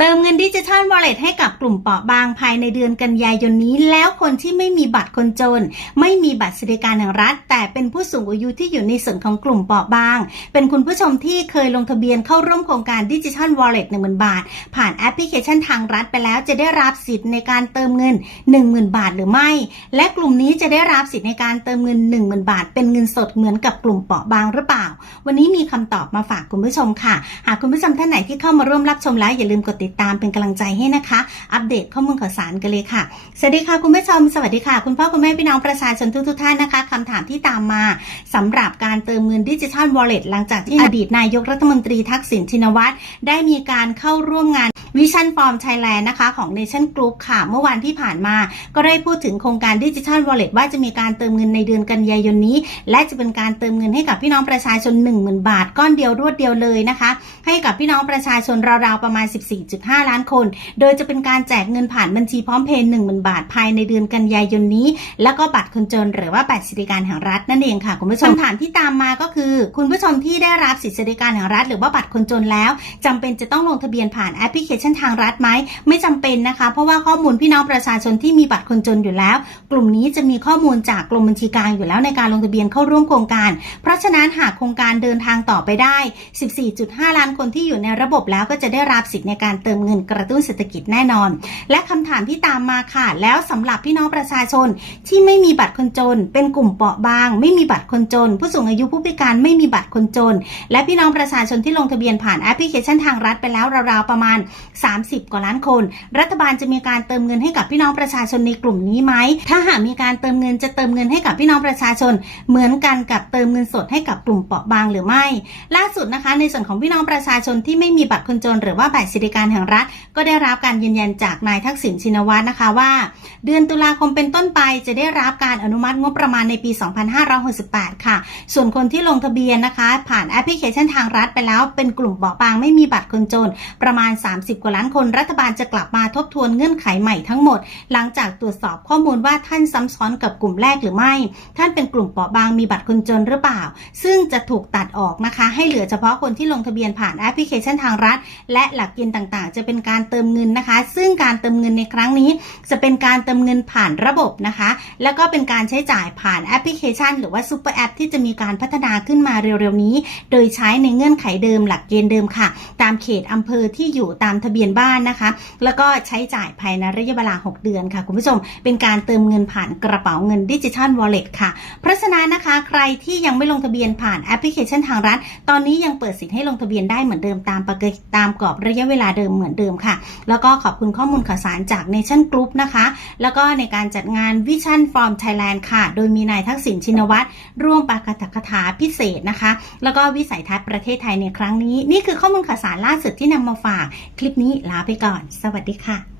เติมเงินดิจิทัลวอลเล็ตให้กับกลุ่มเปราะบางภายในเดือนกันยายนนี้ แล้วคนที่ไม่มีบัตรคนจน ไม่มีบัตรสวัสดิการแห่งรัฐ แต่เป็นผู้สูงอายุที่อยู่ในส่วนของกลุ่มเปราะบาง เป็นคุณผู้ชมที่เคยลงทะเบียนเข้าร่วมโครงการดิจิทัลวอลเล็ตหนึ่งหมื่นบาท ผ่านแอปพลิเคชันทางรัฐไปแล้วจะได้รับสิทธิ์ในการเติมเงิน 10,000 บาทหรือไม่ และกลุ่มนี้จะได้รับสิทธิ์ในการเติมเงิน 10,000 บาท เป็นเงินสดเหมือนกับกลุ่มเปราะบางหรือเปล่า วันนี้มีคำตอบมาฝากคุณผู้ชมค่ะ หากคุณผู้ชมท่านไหนที่เข้ามาร่วมรับชมแล้วอย่าลืมกดติดตามเป็นกำลังใจให้นะคะ อัปเดตข้อมูลข่าวสารกันเลยค่ะ สวัสดีค่ะคุณผู้ชมสวัสดีค่ะ คุณพ่อคุณแม่พี่น้องประชาชนทุกๆท่านนะคะคำถามที่ตามมาสำหรับการเติมเงินดิจิทัลวอลเล็ตหลังจากที่อดีตนายกรัฐมนตรีทักษิณชินวัตรได้มีการเข้าร่วมงาน วิชั่นฟอร์มไทยแลนด์นะคะของ Nation Group ค่ะ เมื่อวันที่ผ่านมาก็ได้พูดถึงโครงการดิจิทัลวอลเล็ตว่าจะมีการเติมเงินในเดือนกันยายนนี้ และจะเป็นการเติมเงินให้กับพี่น้องประชาชน 10,000 บาท ก้อนเดียวรวดเดียวเลยนะคะ ให้กับพี่น้องประชาชนราวๆประมาณ 14.5 ล้านคน โดยจะเป็นการแจกเงินผ่านบัญชีพร้อมเพย์10,000 บาท ภายในเดือนกันยายนนี้ แล้วก็บัตรคนจนหรือว่าบัตรสวัสดิการแห่งรัฐนั่นเองค่ะคุณผู้ชมคำถามที่ตามมาก็คือ คุณผู้ชมที่ได้รับสิทธิสวัสดิการแห่งรัฐ หรือว่าบัตรคนจนแล้วจำเป็นจะต้องลงทะเบียนผ่านแอปพลิเคชันทางรัฐไหมไม่จำเป็นนะคะ เพราะว่าข้อมูลพี่น้องประชาชนที่มีบัตรคนจนอยู่แล้ว กลุ่มนี้จะมีข้อมูลจากกรมบัญชีกลางอยู่แล้วในการลงทะเบียนเข้าร่วมโครงการ เพราะฉะนั้นหากโครงการเดินทางต่อไปได้ 14.5 ล้านคนที่อยู่ในระบบแล้วก็จะได้รับสิทธิ์ในการเติมเงินกระตุ้นเศรษฐกิจแน่นอน และคำถามที่ตามมาค่ะ แล้วสำหรับพี่น้องประชาชนที่ไม่มีบัตรคนจน เป็นกลุ่มเปราะบาง ไม่มีบัตรคนจน ผู้สูงอายุผู้พิการไม่มีบัตรคนจน และพี่น้องประชาชนที่ลงทะเบียนผ่านแอปพลิเคชันทางรัฐไปแล้วราวๆประมาณ30 กว่าล้านคน รัฐบาลจะมีการเติมเงินให้กับพี่น้องประชาชนในกลุ่มนี้ไหม ถ้าหากมีการเติมเงินจะเติมเงินให้กับพี่น้องประชาชน เหมือนกันกับเติมเงินสดให้กับกลุ่มเปราะบางหรือไม่ ล่าสุดนะคะ ในส่วนของพี่น้องประชาชนที่ไม่มีบัตรคนจน หรือว่าบัตรสวัสดิการแห่งรัฐ ก็ได้รับการยืนยันจากนายทักษิณชินวัตรนะคะว่า เดือนตุลาคมเป็นต้นไปจะได้รับการอนุมัติงบประมาณในปี 2568 ค่ะ ส่วนคนที่ลงทะเบียนนะคะ ผ่านแอปพลิเคชันทางรัฐไปแล้วเป็นกลุ่มเบาะบางไม่มีบัตรคนจนประมาณ 30กว่าล้านคนรัฐบาลจะกลับมาทบทวนเงื่อนไขใหม่ทั้งหมด หลังจากตรวจสอบข้อมูลว่าท่านซ้ำซ้อนกับกลุ่มแรกหรือไม่ ท่านเป็นกลุ่มเปราะบางมีบัตรคนจนหรือเปล่า ซึ่งจะถูกตัดออกนะคะ ให้เหลือเฉพาะคนที่ลงทะเบียนผ่านแอปพลิเคชันทางรัฐ และหลักเกณฑ์ต่างๆ จะเป็นการเติมเงินนะคะ ซึ่งการเติมเงินในครั้งนี้ จะเป็นการเติมเงินผ่านระบบนะคะ แล้วก็เป็นการใช้จ่ายผ่านแอปพลิเคชัน หรือว่าซูเปอร์แอปที่จะมีการพัฒนาขึ้นมาเร็วๆนี้ โดยใช้ในเงื่อนไขเดิมหลักเกณฑ์เดิมค่ะ ตามเขตอำเภอที่อยู่ตามทะเบียนบ้านนะคะ แล้วก็ใช้จ่ายภายในระยะเวลา 6 เดือนค่ะ คุณผู้ชม เป็นการเติมเงินผ่านกระเป๋าเงินดิจิทัลวอลเล็ตค่ะ เพราะฉะนั้นนะคะ ใครที่ยังไม่ลงทะเบียนผ่านแอปพลิเคชันทางรัฐ ตอนนี้ยังเปิดสิทธิ์ให้ลงทะเบียนได้เหมือนเดิมตามปกติตามกรอบระยะเวลาเดิมเหมือนเดิมค่ะ แล้วก็ขอบคุณข้อมูลข่าวสารจาก Nation Group นะคะ แล้วก็ในการจัดงาน Vision from Thailand ค่ะ โดยมีนายทักษิณชินวัตรร่วมปาฐกถาพิเศษนะคะ แล้วก็วิสัยทัศน์ประเทศไทยในครั้งนี้ นี่คือข้อมูลข่าวสารล่าสุดที่นำมาฝากคลิปนี้ลาไปก่อน สวัสดีค่ะ